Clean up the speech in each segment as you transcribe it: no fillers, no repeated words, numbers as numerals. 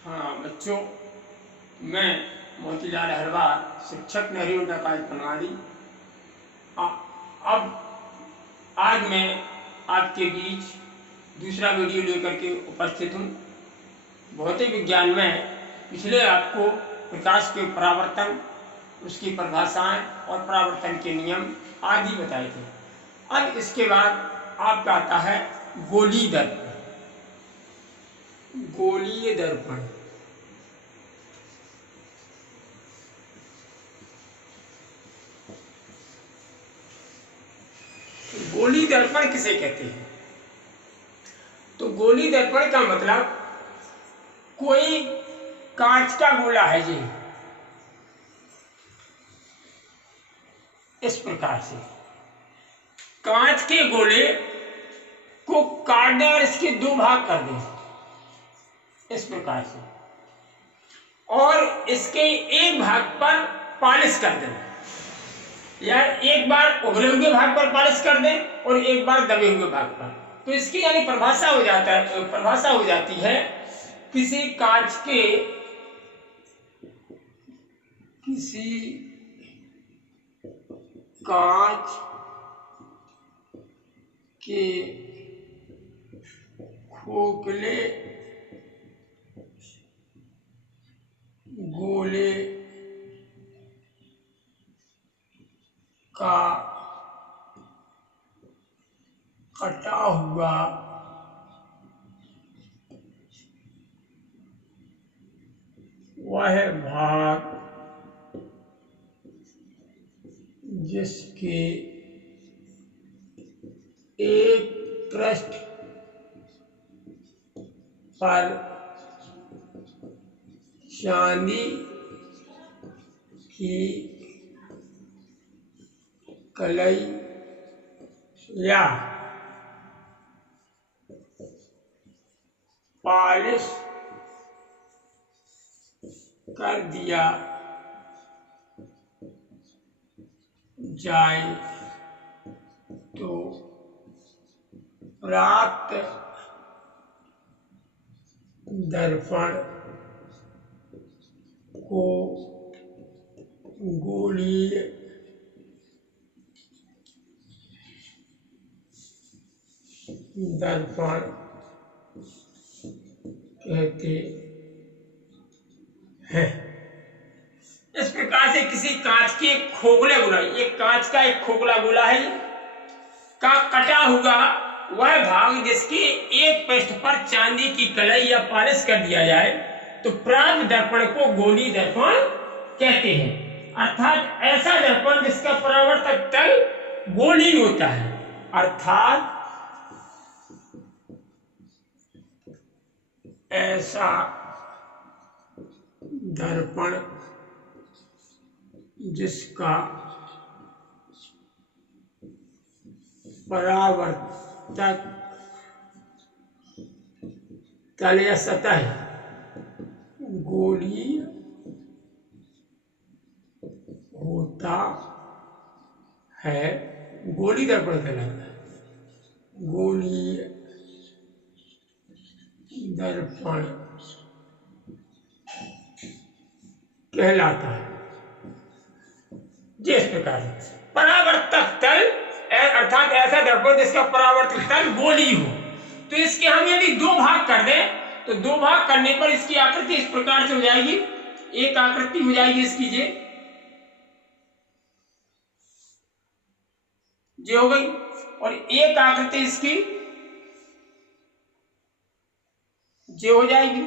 हाँ बच्चों, मैं मोतीलाल हरवार, शिक्षक नेहरू नकाज प्रणाली। अब आज मैं आपके बीच दूसरा वीडियो लेकर के उपस्थित हूँ। भौतिक विज्ञान में पिछले आपको प्रकाश के परावर्तन, उसकी परिभाषाएं और परावर्तन के नियम आदि बताए थे। अब इसके बाद आपका आता है गोलीय दर्पण। गोलीय दर्पण गोलीय दर्पण किसे कहते हैं? तो गोलीय दर्पण का मतलब कोई कांच का गोला है जी, इस प्रकार से कांच के गोले को काट दें और इसके दो भाग कर दें, इस प्रकार से, और इसके एक भाग पर पॉलिश कर दें, या एक बार उभरे हुए भाग पर पॉलिश कर दें और एक बार दबे हुए भाग पर। तो इसकी यानी परिभाषा हो जाती है किसी कांच के खोखले गोले का कटा हुआ वह भाग जिसके एक पृष्ठ पर चांदी की कलई या पॉलिश कर दिया जाए तो प्राप्त दर्पण को गोलीय दर्पण कहते हैं। इस प्रकार से किसी कांच के खोखले गोला, एक कांच का एक खोखला गोला है का कटा हुआ वह भाग जिसके एक पृष्ठ पर चांदी की कलई या पॉलिश कर दिया जाए तो प्राप्त दर्पण को गोलीय दर्पण कहते हैं। अर्थात ऐसा दर्पण जिसका परावर्तक तल गोलीय होता है, अर्थात ऐसा दर्पण जिसका परावर्तक तल या सतह गोलीय होता है, गोलीय दर्पण कहलाता है। गोलीय दर्पण कहलाता है। जिस प्रकार परावर्तक तल अर्थात ऐसा दर्पण जिसका परावर्तक तल गोलीय हो, तो इसके हम यदि दो भाग कर दें तो दो भाग करने पर इसकी आकृति इस प्रकार से हो जाएगी। एक आकृति हो जाएगी इसकी जे हो गई, और एक आकृति इसकी जे हो जाएगी।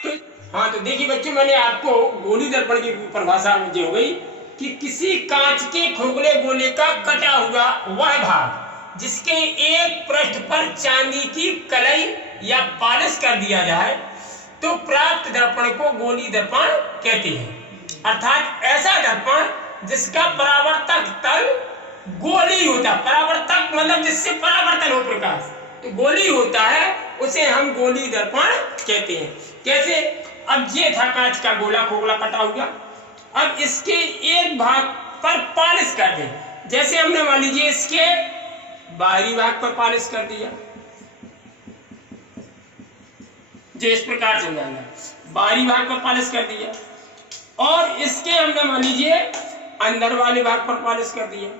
तो हाँ, तो देखिए बच्चों, मैंने आपको गोलीय दर्पण की परिभाषा जे हो गई कि किसी कांच के खोखले गोले का कटा हुआ वह भाग जिसके एक पृष्ठ पर चांदी की कलई या पॉलिश कर दिया जाए तो प्राप्त दर्पण को गोलीय दर्पण कहते हैं। अर्थात ऐसा दर्पण जिसका परावर्तक तल गोलीय होता है, परावर्तक मतलब जिससे परावर्तन हो प्रकाश, तो गोलीय होता है, उसे हम गोलीय दर्पण कहते हैं। कैसे? अब ये था कांच का गोला खोखला कटा हुआ, अब इसके एक भाग पर पॉलिश कर दें। जैसे हमने मान लीजिए इसके बाहरी भाग पर पॉलिश कर दिया, जो इस प्रकार से हो जाएगा, बाहरी भाग पर पॉलिश कर दिया और इसके हमने मान लीजिए अंदर वाले भाग पर पॉलिश कर दिया,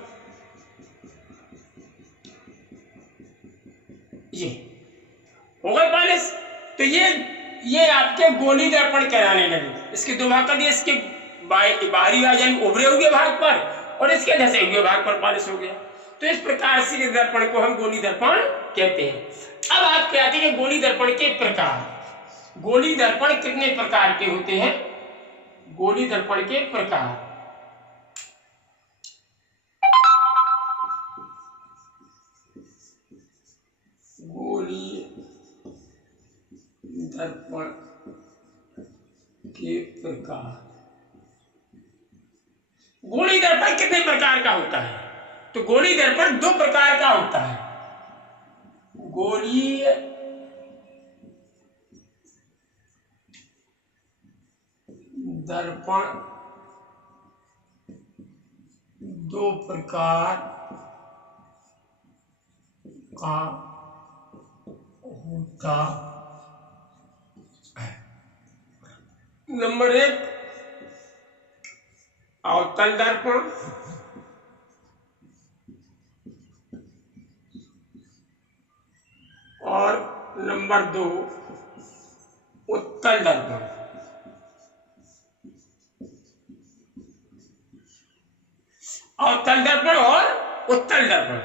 ये हो गए पॉलिश। तो ये आपके गोली दर्पण कहलाने लगे। इसके दो भाग कर दिए, इसके बाहरी भाग यानी उभरे हुए भाग पर और इसके धसे हुए भाग पर पॉलिश हो गया। तो इस प्रकार से दर्पण को हम गोली दर्पण कहते हैं। अब आप कहते हैं गोली दर्पण के प्रकार। गोली दर्पण कितने प्रकार के होते हैं? गोली दर्पण के प्रकार, गोली दर्पण के प्रकार। गोली दर्पण कितने प्रकार का होता है? तो गोली दर्पण दो प्रकार का होता है। गोली दर्पण दो प्रकार का होता है। नंबर एक अवतल दर्पण, और नंबर दो उत्तल दर्पण। अवतल दर्पण और उत्तल दर्पण।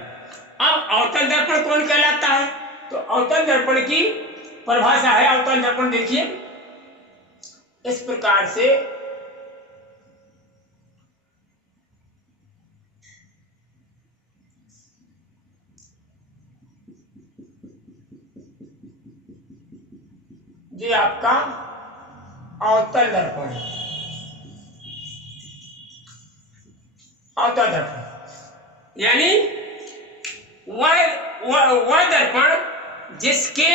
अब अवतल दर्पण कौन कहलाता है? तो अवतल दर्पण की परिभाषा है। अवतल दर्पण देखिए इस प्रकार से, ये आपका अवतल दर्पण है। अवतल दर्पण यानी वह दर्पण जिसके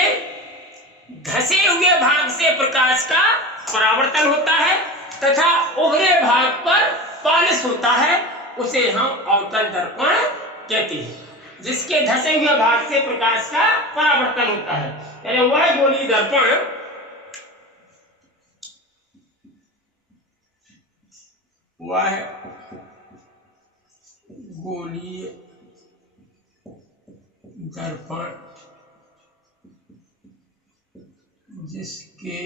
धसे हुए भाग से प्रकाश का परावर्तन होता है तथा उभरे भाग पर पॉलिश होता है, उसे हम अवतल दर्पण कहते हैं। जिसके धसे हुए भाग से प्रकाश का परावर्तन होता है, यानी वह गोली दर्पण वह गोलीय दर्पण जिसके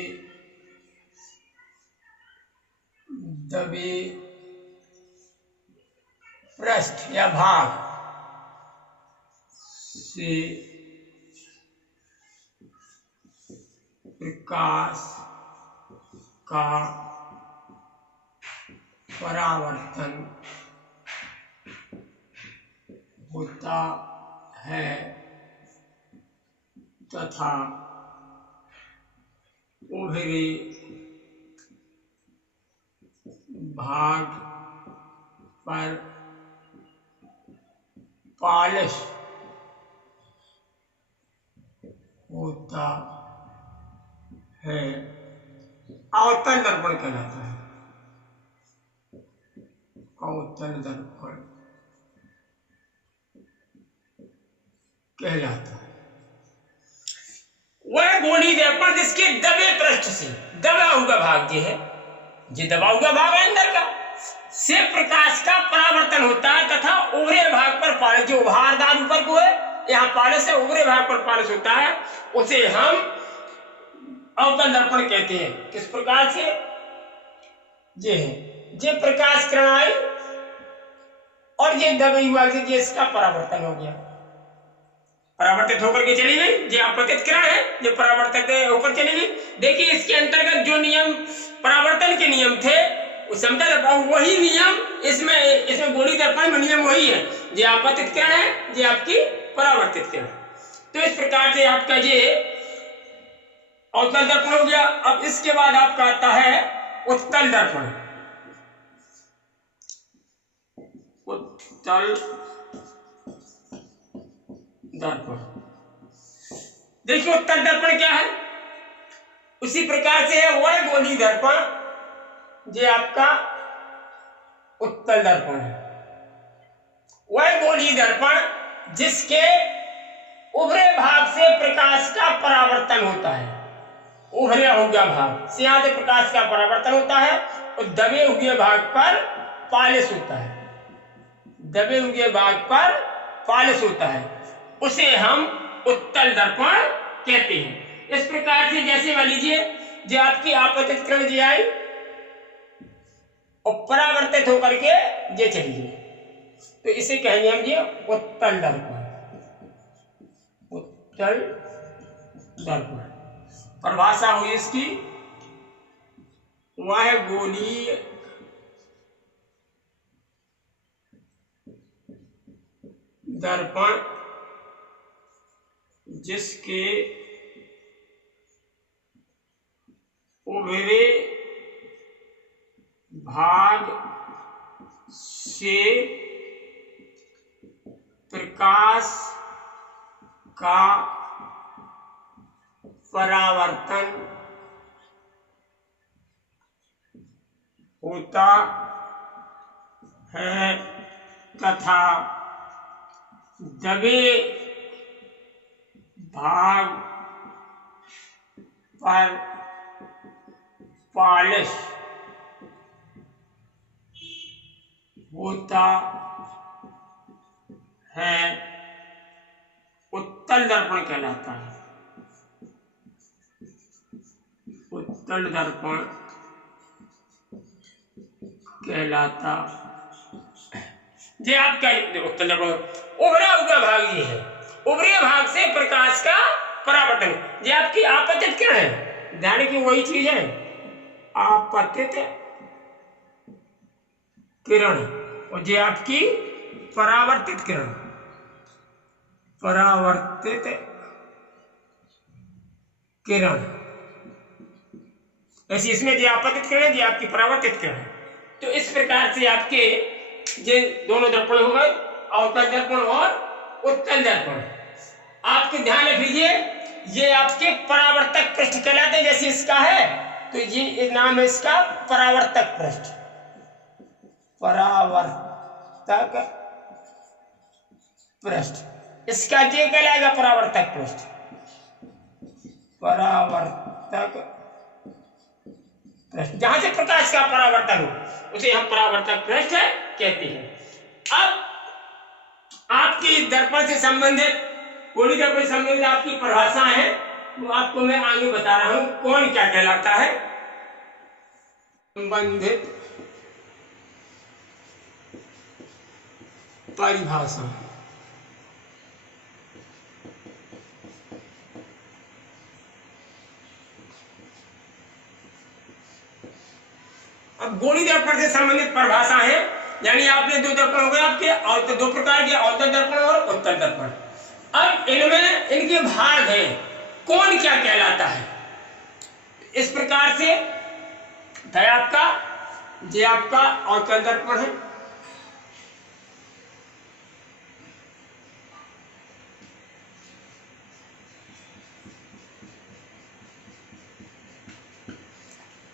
दबे पृष्ठ या भाग से प्रकाश का परावर्तन होता है तथा उभरे भाग पर पॉलिश होता है, अवतल दर्पण कहलाता है। अवतल दर्पण कहलाता है वह गोली दर्पण जिसके दबे पृष्ठ से, दबा हुआ भाग जो है, जो दबा हुआ भाग है अंदर का, से प्रकाश का परावर्तन होता है तथा उभरे भाग पर पॉलिश, जो उभारदार ऊपर को है यहाँ पॉलिश है, उभरे भाग पर पॉलिश होता है, उसे हम अवतल दर्पण कहते हैं। किस प्रकार से? ये प्रकाश किरण आई और ये दबी हुआ जे इसका परावर्तन हो गया, परावर्तित होकर के चली गई। ये आपतित किरण है, ये परावर्तित होकर चली गई। देखिए इसके अंतर्गत जो नियम परावर्तन के नियम थे, समझा वही नियम इसमें गोली दर्पण में नियम वही है। ये आपतित किरण है, ये आपकी परावर्तित किरण। तो इस प्रकार से आपका ये अवतल दर्पण हो गया। अब इसके बाद आपका आता है उत्तल दर्पण। उत्तल दर्पण, देखिए उत्तल दर्पण क्या है? उसी प्रकार से है वह गोली दर्पण जो आपका उत्तल दर्पण है। वह गोली दर्पण जिसके उभरे भाग से प्रकाश का परावर्तन होता है, उभरे हुए भाग से यहाँ से प्रकाश का परावर्तन होता है और दबे हुए भाग पर पालिश होता है, दबे हुए भाग पर पालिश होता है, उसे हम उत्तल दर्पण कहते हैं। इस प्रकार से जैसे मान लीजिए जो आपकी आपतित किरण जी आई और परावर्तित होकर के ये चली गई, तो इसे कहेंगे हम ये उत्तल दर्पण, उत्तल दर्पण। परिभाषा हुई इसकी, वह गोलीय दर्पण जिसके उभरे भाग से प्रकाश का परावर्तन होता है तथा दबे भाग पर पालिश होता है, उत्तल दर्पण कहलाता है। उत्तल दर्पण कहलाता जे आप क्या उत्तल दर्पण उभरा हुआ भाग ये है, उभरे भाग से प्रकाश का परावर्तन, ये आपकी आपतित किरण है, ध्यान की वही चीज है आपतित किरण, और ये आपकी परावर्तित किरण, परावर्तित किरण। ऐसी इसमें जो आपतित किरण है, आपकी परावर्तित किरण। तो इस प्रकार से आपके ये दोनों दर्पण हो गए, अवतल दर्पण और उत्तल दर्पण। आपके ध्यान रखिए ये आपके परावर्तक पृष्ठ कहलाते हैं। जैसे इसका है तो ये नाम है इसका परावर्तक पृष्ठ, परावर्तक पृष्ठ। इसका ये कहलाएगा परावर्तक पृष्ठ, परावर्तक पृष्ठ, जहां से प्रकाश का परावर्तन हो उसे हम परावर्तक पृष्ठ कहते हैं। अब आपकी दर्पण से संबंधित, गोली दर्पण से संबंधित आपकी परिभाषा है, तो आपको मैं आगे बता रहा हूं कौन क्या कहलाता है। संबंधित परिभाषा, अब गोली दर्पण से संबंधित परिभाषा है, यानी आपने दो दर्पण हो गए आपके, और दो प्रकार के अवतल दर्पण और उत्तल दर्पण। अब इनमें इनके भाग हैं, कौन क्या कहलाता है। इस प्रकार से है आपका ये आपका अवतल दर्पण है,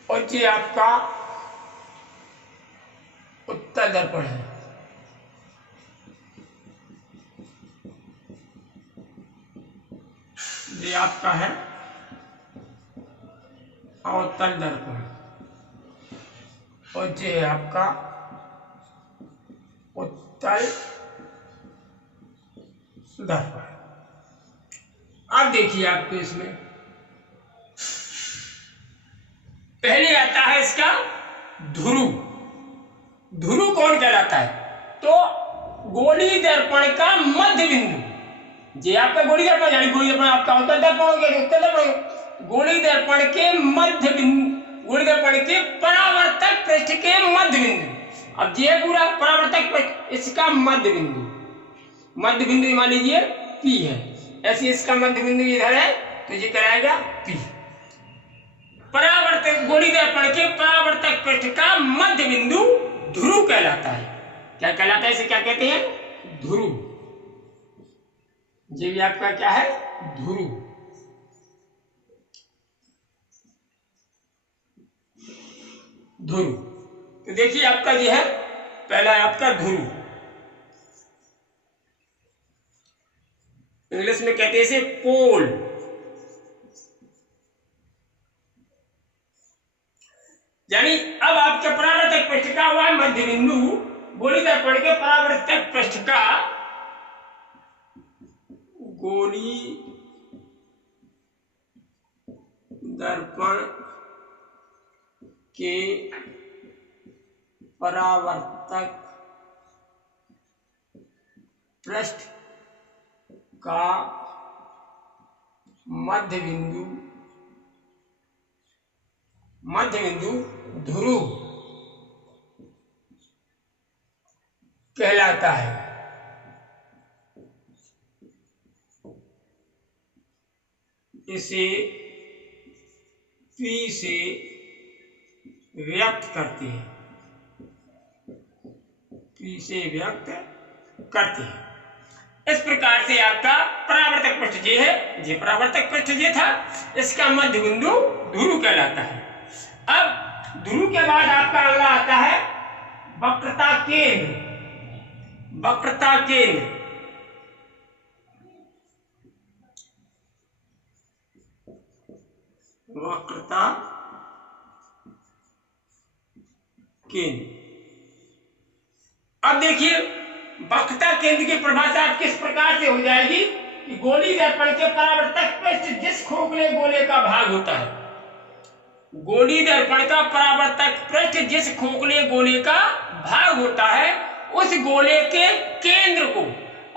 और ये आपका उत्तल दर्पण है। ये आपका है अवतल दर्पण, और ये आपका उत्तल दर्पण। अब देखिए आपको इसमें पहले आता है इसका ध्रुव। ध्रुव कौन कहलाता है, तो गोली दर्पण का मध्य बिंदु, जे आपका गोली दर्पण, यानी गोली दर्पण आपका अवतल दर्पण हो गया, उत्तल दर्पण, गोली दर्पण के मध्य बिंदु, गोली दर्पण के परावर्तक पृष्ठ के मध्य बिंदु। अब ये पूरा परावर्तक पृष्ठ, इसका मध्य बिंदु, मध्य बिंदु मान लीजिए P है, ऐसे इसका मध्य बिंदु इधर है तो ये कहलाएगा P। परावर्तक गोली दर्पण के परावर्तक पृष्ठ का मध्य बिंदु ध्रुव कहलाता है। क्या कहलाता है, इसे क्या कहते हैं, ध्रुव। ये भी आपका क्या है, ध्रुव। ध्रुव, तो देखिए आपका ये है पहला है आपका ध्रुव, इंग्लिश में कहते हैं इसे पोल। यानी अब आपके परावर्तक पृष्ठ का वह मध्य बिंदु गोली दर्पण के परावर्तक पृष्ठ का गोली दर्पण के परावर्तक पृष्ठ का मध्य बिंदु ध्रुव कहलाता है। इसे P से व्यक्त करते हैं, P से व्यक्त करते हैं। इस प्रकार से आपका परावर्तक पृष्ठ ये है, ये परावर्तक पृष्ठ ये था, इसका मध्य बिंदु ध्रुव कहलाता है। अब ध्रुव के बाद आपका अगला आता है वक्रता केंद्र। वक्रता केंद्र वक्रता केंद्र। अब देखिए वक्रता केंद्र की परिभाषा किस प्रकार से हो जाएगी कि गोली दर्पण के परावर्तक पृष्ठ जिस खोखले गोले का भाग होता है, गोली दर्पण का परावर्तक पृष्ठ जिस खोखले गोले का भाग होता है, उस गोले के केंद्र को,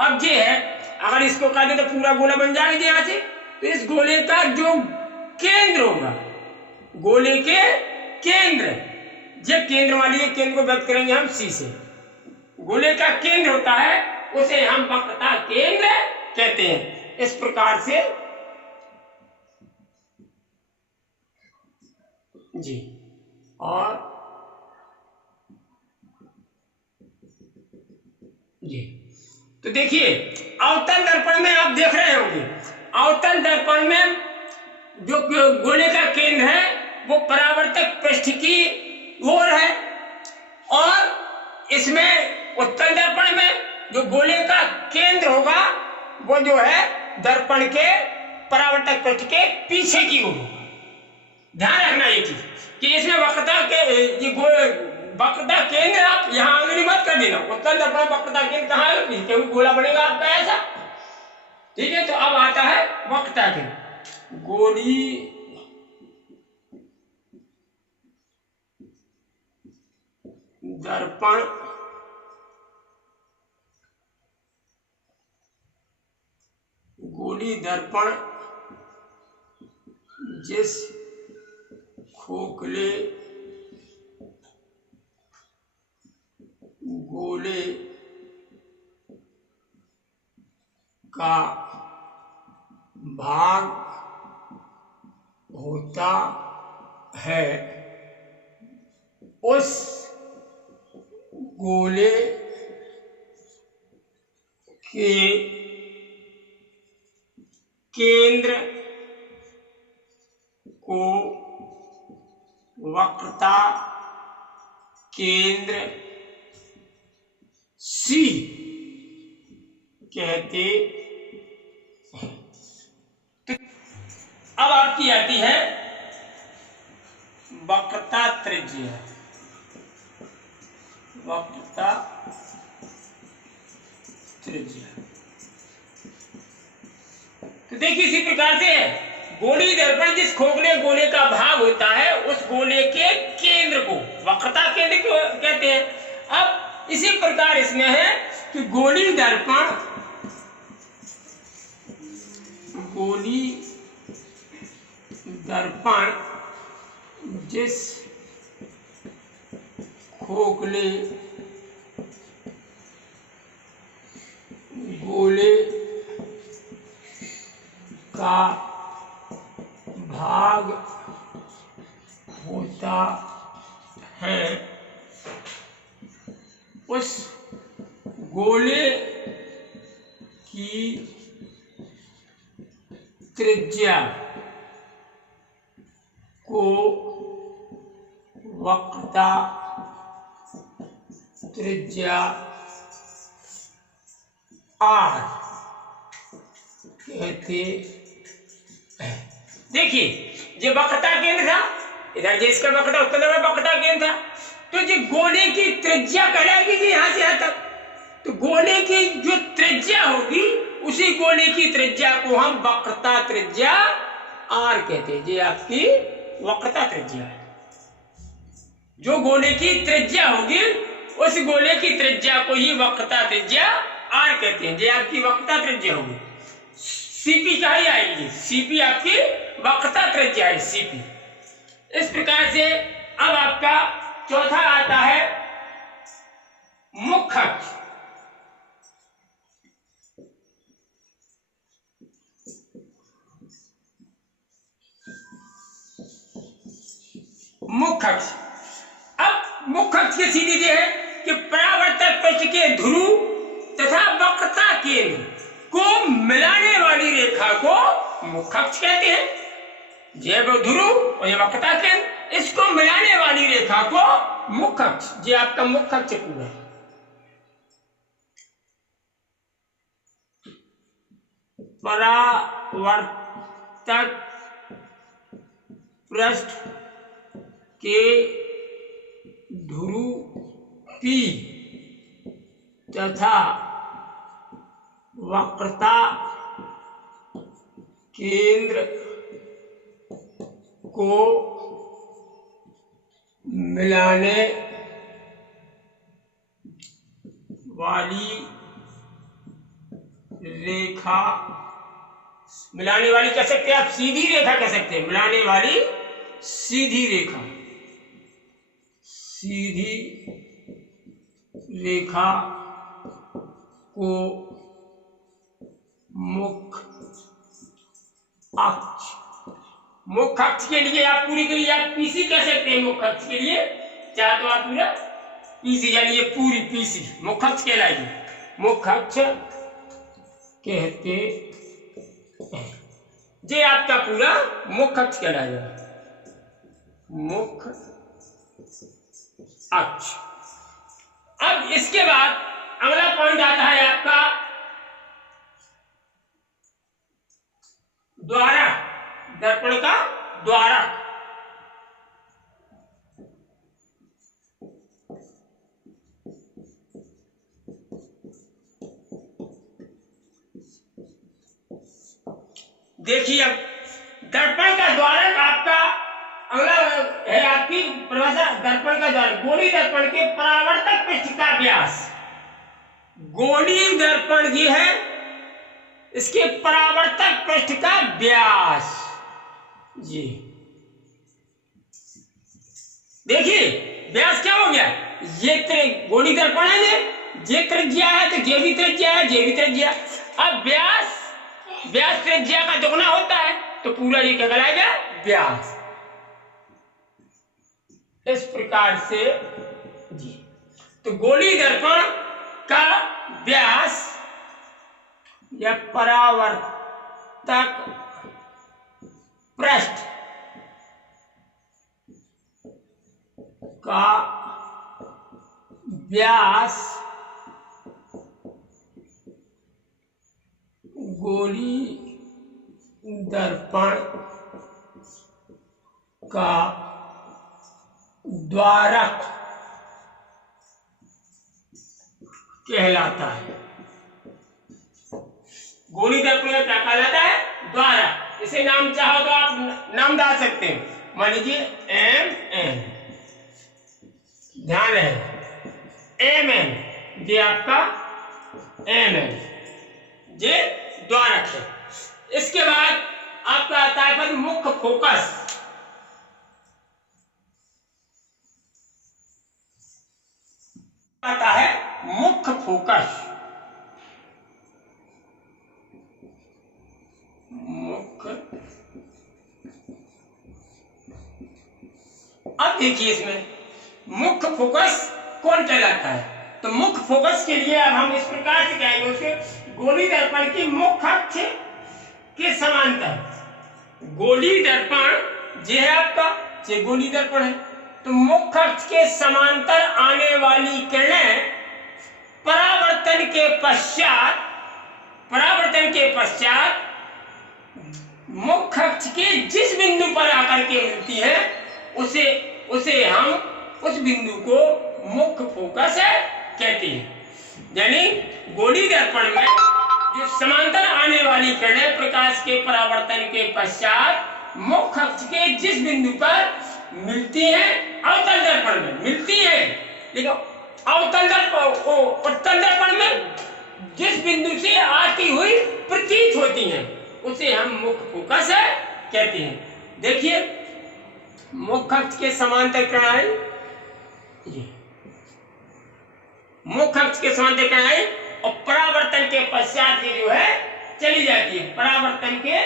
अब ये है अगर इसको कर दे तो पूरा गोला बन जाएगा यहाँ से, तो इस गोले का जो केंद्र होगा, गोले के केंद्र, ये केंद्र वाली केंद्र को व्यक्त करेंगे हम C से, गोले का केंद्र होता है उसे हम वक्रता केंद्र कहते हैं। इस प्रकार से जी। और जी तो देखिए अवतल दर्पण में आप देख रहे होंगे, अवतल दर्पण में जो गोले का केंद्र है वो परावर्तक पृष्ठ की ओर है, और इसमें उत्तल दर्पण में जो गोले का केंद्र होगा वो जो है दर्पण के परावर्तक पृष्ठ के पीछे की ओर होगा। ध्यान रखना ये चीज कि इसमें वक्रता केंद्र आप यहां आंगली मत कर देना। उत्तल दर्पण वक्रता केंद्र कहाँ है, क्योंकि गोला बनेगा आपका ऐसा, ठीक है। तो अब आता है वक्रता केंद्र। गोली दर्पण जिस खोखले गोले का भाग होता है, उस गोले के केंद्र को वक्रता केंद्र C कहते हैं। तो अब आपकी आती है वक्रता त्रिज्या। वक्रता त्रिज्या तो देखिए इसी प्रकार से गोली दर्पण जिस खोखले गोले का भाग होता है उस गोले के केंद्र को वक्रता केंद्र कहते हैं। अब इसी प्रकार इसमें है कि गोली दर्पण जिस खोखले गोले का भाग होता है, उस गोले की त्रिज्या को वक्रता त्रिज्या R कहते हैं। देखिए ये वक्रता केंद्र था, इधर जो इसका वक्रता उत्तल में वक्रता केंद्र था, तो जो गोले की त्रिज्या कहलाएगी जी यहाँ से यहाँ तक। तो गोले की जो त्रिज्या होगी उसी गोले की त्रिज्या को हम वक्रता त्रिज्या आर कहते हैं। ये आपकी वक्रता त्रिज्या है। जो गोले की त्रिज्या होगी उस गोले की त्रिज्या को ही वक्रता त्रिज्या आर कहते हैं। ये आपकी वक्रता त्रिज्या होगी। सीपी क्या ही आएगी, सीपी आपकी वक्रता त्रिज्या है, सीपी। इस प्रकार से अब आपका चौथा आता है मुख्य अक्ष। मुख्य अक्ष। अब मुख्य अक्ष की सीधी ये है कि परावर्तक पृष्ठ के ध्रुव तथा वक्रता केंद्र को मिलाने वाली रेखा को मुख्य अक्ष कहते हैं। ये वो ध्रुव और ये वक्रता केंद्र, इसको मिलाने वाली रेखा को मुख्य अक्ष। ये आपका मुख्य अक्ष पूरा है। परावर्तक पृष्ठ के ध्रुव P तथा वक्रता केंद्र को मिलाने वाली रेखा, मिलाने वाली कह सकते हैं आप, सीधी रेखा कह सकते हैं, मिलाने वाली सीधी रेखा, सीधी रेखा को मुख्य अक्ष। मुख्य अक्ष के लिए आप पूरी के लिए आप पीसी कह सकते हैं। मुख्य अक्ष के लिए चाहे तो आप पूरा पीसी, यानी ये पूरी पीसी मुख्य अक्ष कहलाएगी। मुख्य अक्ष कहते हैं, ये आपका पूरा मुख्य अक्ष कहलाएगा, मुख्य अक्ष। अब इसके बाद अगला पॉइंट आता है आपका द्वारक, दर्पण का द्वारक। देखिए अब दर्पण का द्वारक आपका अगला है आपकी परिभाषा। दर्पण का द्वारक गोली दर्पण के परावर्तक पृष्ठ का व्यास। गोली दर्पण ये है, इसके परावर्तक पृष्ठ का व्यास। जी देखिए व्यास क्या हो गया, ये गोली दर्पण है, ये त्रिज्या है तो ये भी त्रिज्या है, ये भी त्रिज्या। अब व्यास त्रिज्या का दुगना होता है तो पूरा ये क्या कहलाएगा, व्यास। इस प्रकार से जी तो गोली दर्पण का व्यास या परावर्तक पृष्ठ का व्यास गोली दर्पण का द्वारक कहलाता है। गोली दर्पण का क्या कहलाता है, द्वारक। इसे नाम चाहो तो आप नाम डाल सकते हैं, मान लीजिए एम, ध्यान है एम, ये आपका एम, ये द्वारक है। इसके बाद आपका आता है पर मुख्य फोकस। आता है मुख्य फोकस। अब देखिए इसमें मुख्य फोकस कौन कहलाता है, तो मुख्य फोकस के लिए अब हम इस प्रकार से कहेंगे उसे गोली दर्पण की मुख्य अक्ष के समांतर। गोली दर्पण ये है आपका, ये गोली दर्पण है, तो मुख्य अक्ष के समांतर आने वाली किरणें परावर्तन के पश्चात मुख्य अक्ष के जिस बिंदु पर आकर के मिलती है उसे उसे हम उस बिंदु को मुख्य फोकस कहते हैं। यानी गोलीय दर्पण में जो समांतर आने वाली किरणें प्रकाश के परावर्तन के पश्चात मुख्य अक्ष के जिस बिंदु पर मिलती हैं, अवतल दर्पण में मिलती हैं, लेकिन उत्तल दर्पण में जिस बिंदु से आती हुई प्रतीत होती हैं, उसे हम मुख्य फोकस कहते हैं। देखिए मुख्य अक्ष के समांतर किरणें, मुख्य अक्ष के समांतर किरणें और परावर्तन के पश्चात ये जो है चली जाती है। परावर्तन के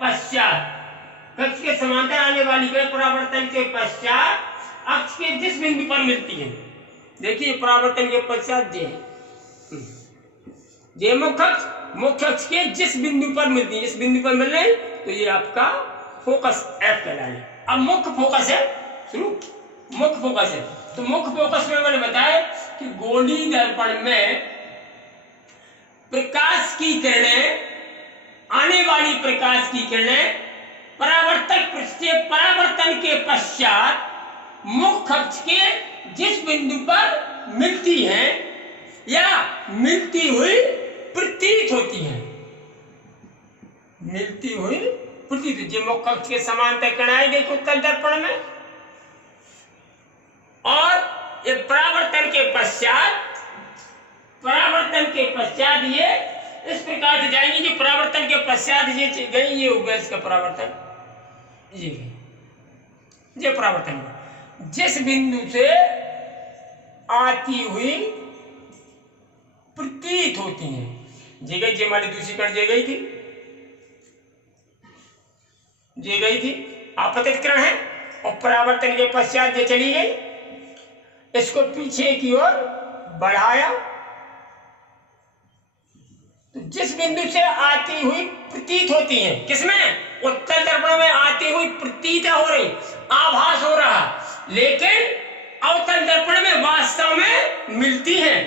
पश्चात अक्ष के समांतर आने वाली किरण परावर्तन के पश्चात अक्ष के जिस बिंदु पर मिलती है, देखिए परावर्तन के पश्चात ये मुख्य अक्ष के जिस बिंदु पर मिलती है, इस बिंदु पर मिल रही तो ये आपका फोकस F कहलाएगा। अब मुख्य फोकस है, शुरू मुख्य फोकस है। तो मुख्य फोकस में मैंने बताया कि गोलीय दर्पण में प्रकाश की किरणें, आने वाली प्रकाश की किरणें परावर्तक पृष्ठ से परावर्तन के पश्चात मुख्य अक्ष के जिस बिंदु पर मिलती हैं या मिलती हुई प्रतीत होती हैं, मिलती हुई प्रतीत होती है। मुख्य अक्ष के समांतर किरणें देखो उत्तल दर्पण में, और ये परावर्तन के पश्चात ये इस प्रकार से जाएंगी। जो परावर्तन के पश्चात ये गई, ये हो गया इसका परावर्तन, ये परावर्तन जिस बिंदु से आती हुई प्रतीत होती हैं। जे गई, जे हमारी दूसरी कण जे गई थी आपतित किरण है, और परावर्तन के पश्चात ये चली गई, इसको पीछे की ओर बढ़ाया तो जिस बिंदु से आती हुई प्रतीत होती है, किसमें उत्तल दर्पण में आती हुई प्रतीत हो रही, आभास हो रहा, लेकिन अवतल दर्पण में वास्तव में मिलती है।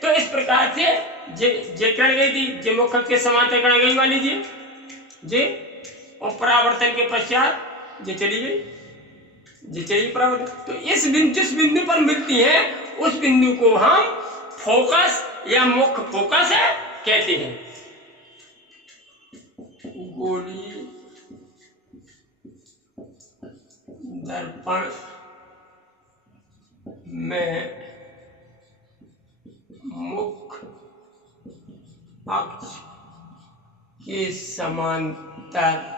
तो इस प्रकार से जे किरण गई थी, जे मुख्य के समांतर किरण गई वाली जे और परावर्तन के पश्चात जे चली गई, जे चली परावर्तन। तो इस जिस बिंदु पर मिलती है उस बिंदु को हम फोकस या मुख्य फोकस कहते हैं। गोलीय दर्पण में मुख्य अक्ष के समांतर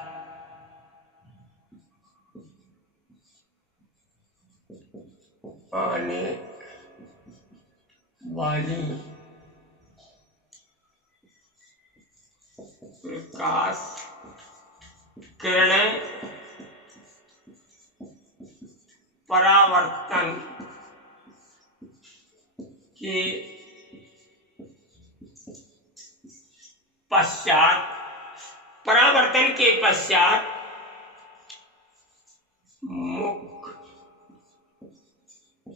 आने वाली प्रकाश किरणें परावर्तन के पश्चात मुख्य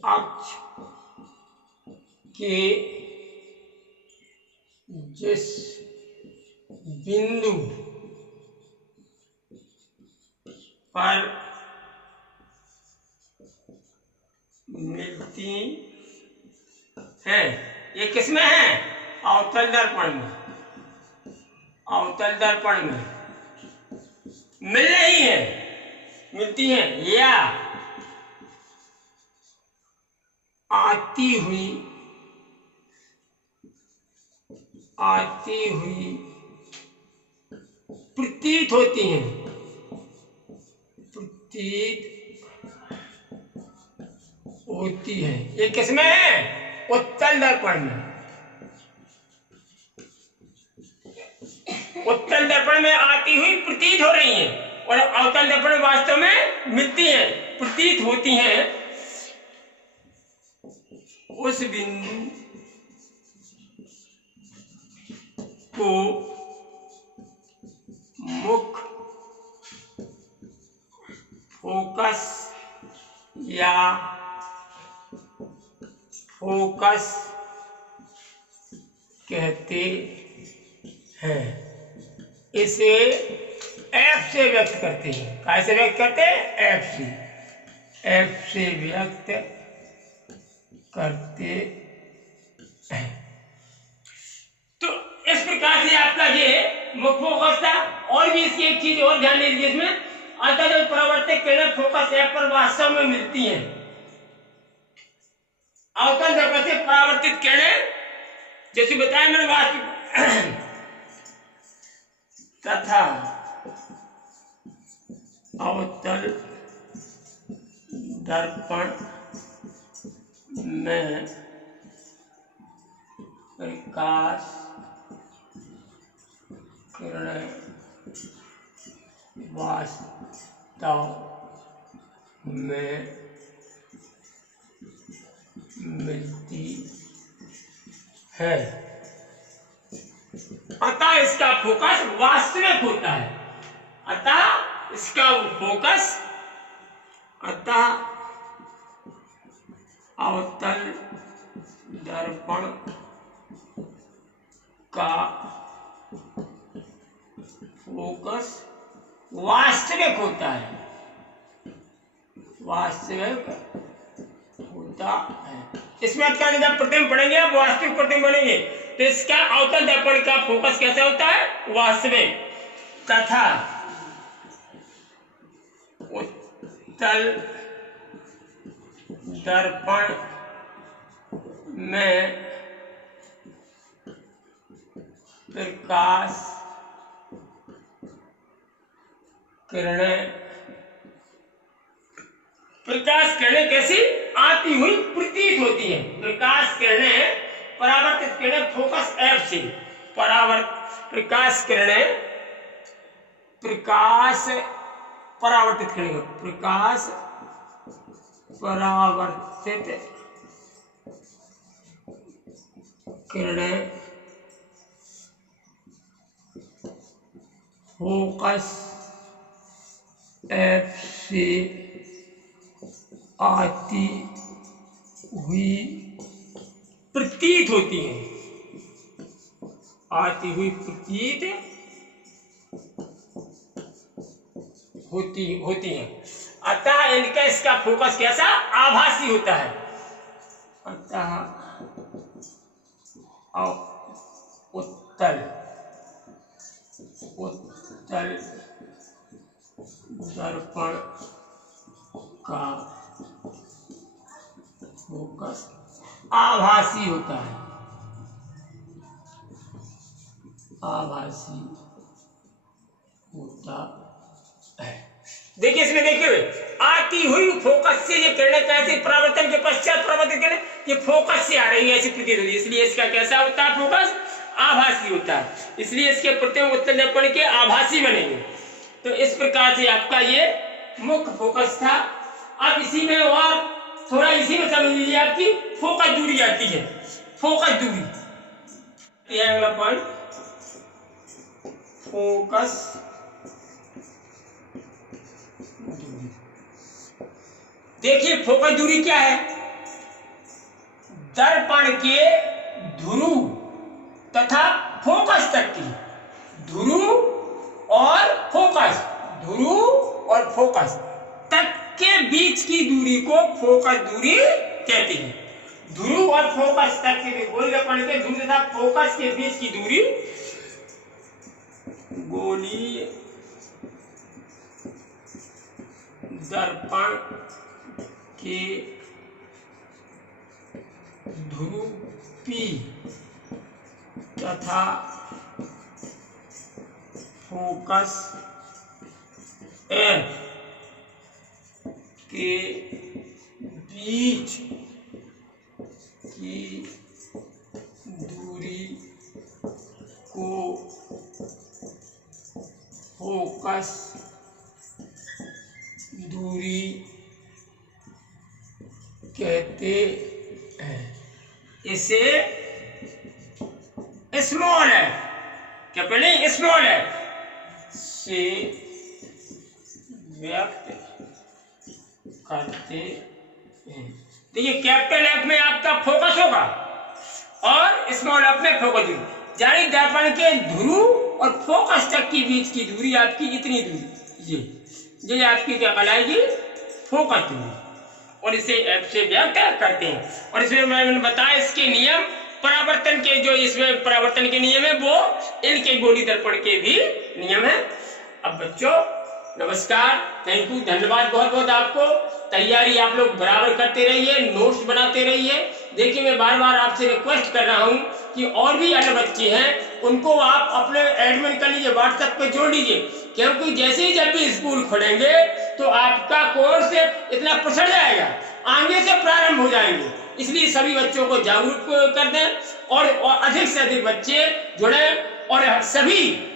अक्ष के जिस बिंदु पर मिलती है, ये किसमें है, अवतल दर्पण में, अवतल दर्पण में मिल रही है, मिलती है या आती हुई प्रतीत होती हैं, प्रतीत होती है। ये किसमें है, उत्तल दर्पण में। उत्तल दर्पण में आती हुई प्रतीत हो रही हैं और अवतल दर्पण में वास्तव में मिलती हैं, प्रतीत होती हैं। उस बिंदु को मुख्य फोकस या फोकस कहते हैं। इसे F से व्यक्त करते हैं। कैसे व्यक्त करते हैं, F से। एफ से व्यक्त करते हैं। तो इस प्रकार से आपका ये मुख्य फोकस था। और भी इसकी एक चीज और ध्यान दीजिए, इसमें अतः जो परावर्तित किरणें फोकस एफ पर वास्तव में मिलती हैं, अवतल दर्पण से परावर्तित किरणें जैसे बताया मैंने वास्तव तथा अवतल दर्पण में प्रकाश किरणें वास्तव में मिलती है, अतः इसका फोकस वास्तविक होता है। अतः इसका फोकस, अतः अवतल दर्पण का फोकस वास्तविक होता है, वास्तविक होता है। इसमें क्या जब प्रतिबिंब पढ़ेंगे आप वास्तविक प्रतिबिंब बनेंगे, तो इसका अवतल दर्पण का फोकस कैसा होता है, वास्तविक, तथा उत्तल दर्पण में प्रकाश किरणें कैसी आती हुई प्रतीत होती हैं। प्रकाश किरणें परावर्तित किरणें फोकस एफ से प्रकाश किरणें परावर्तित किरणें फोकस एफ से आती हुई प्रतीत होती हैं, आती हुई प्रतीत होती हैं। अतः इनका इसका फोकस कैसा, आभासी होता है। अतः उत्तल दर्पण का फोकस आभासी होता है, आभासी होता है। देखिए इसमें देखिए आती हुई फोकस से ये किरणें कैसे परावर्तन के पश्चात परावर्तित किरणें ये फोकस से आ रही है ऐसी प्रतीत होती है, इसलिए इसका कैसा होता है, फोकस आभासी होता है, इसलिए इसके प्रतिबिंब उत्तल दर्पण के आभासी बनेंगे। तो इस प्रकार से आपका ये मुख्य फोकस था। अब इसी में और थोड़ा इसी में समझ लीजिए आपकी फोकस दूरी आती है, फोकस दूरी, यह अगला पॉइंट, फोकस दूरी। देखिए फोकस दूरी क्या है, दर्पण के ध्रुव तथा फोकस तक की, ध्रुव और फोकस तक के बीच की दूरी को फोकस दूरी कहते हैं। ध्रुव और फोकस तक के गोलीय दर्पण के ध्रुव तथा फोकस के बीच की दूरी गोलीय दर्पण के ध्रुव P तथा फोकस F के बीच की दूरी को फोकस दूरी कहते हैं। इसे स्मॉल है, क्या पहले स्मॉल है से व्यक्त करते हैं। देखिए कैपिटल एफ में आपका फोकस होगा और स्मॉल एफ में फोकस दूरी, यानी दर्पण के ध्रुव और फोकस तक के बीच की दूरी आपकी इतनी दूरी, ये आपकी क्या कहलाएगी, फोकस दूरी। और इसे ऐप से व्याख्या करते हैं। और इसमें मैंने बताया इसके नियम, परावर्तन के जो इसमें परावर्तन के नियम है वो इनके गोली दर्पण के भी नियम है। अब बच्चों नमस्कार, थैंक यू, धन्यवाद बहुत बहुत आपको। तैयारी आप लोग बराबर करते रहिए, नोट्स बनाते रहिए। देखिए मैं बार बार आपसे रिक्वेस्ट कर रहा हूँ कि और भी अन्य बच्चे हैं उनको आप अपने एडमिन कर लीजिए, व्हाट्सएप पे जोड़ लीजिए, क्योंकि जैसे ही जब भी स्कूल खुलेंगे तो आपका कोर्स इतना प्रसर जाएगा, आगे से प्रारंभ हो जाएंगे। इसलिए सभी बच्चों को जागरूक कर दें और अधिक से अधिक बच्चे जुड़े और सभी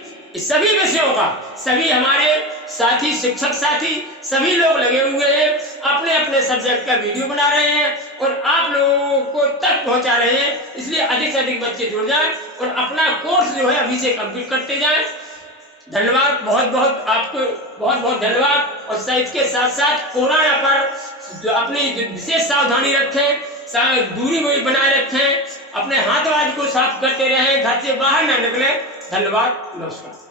विषयों का सभी हमारे साथी शिक्षक साथी सभी लोग लगे हुए हैं, अपने अपने सब्जेक्ट का वीडियो बना रहे हैं और आप लोगों को तक पहुंचा रहे हैं। इसलिए अधिक से अधिक बच्चे जुड़ जाएं और अपना कोर्स जो है अभी से कंप्लीट करते जाएं। धन्यवाद, बहुत बहुत आपको बहुत बहुत धन्यवाद। और इसके साथ साथ कोरोना पर अपनी विशेष सावधानी रखें, दूरी बनाए रखें, अपने हाथ वाथ को साफ करते रहें, घर से बाहर न निकलें। धन्यवाद, नमस्कार।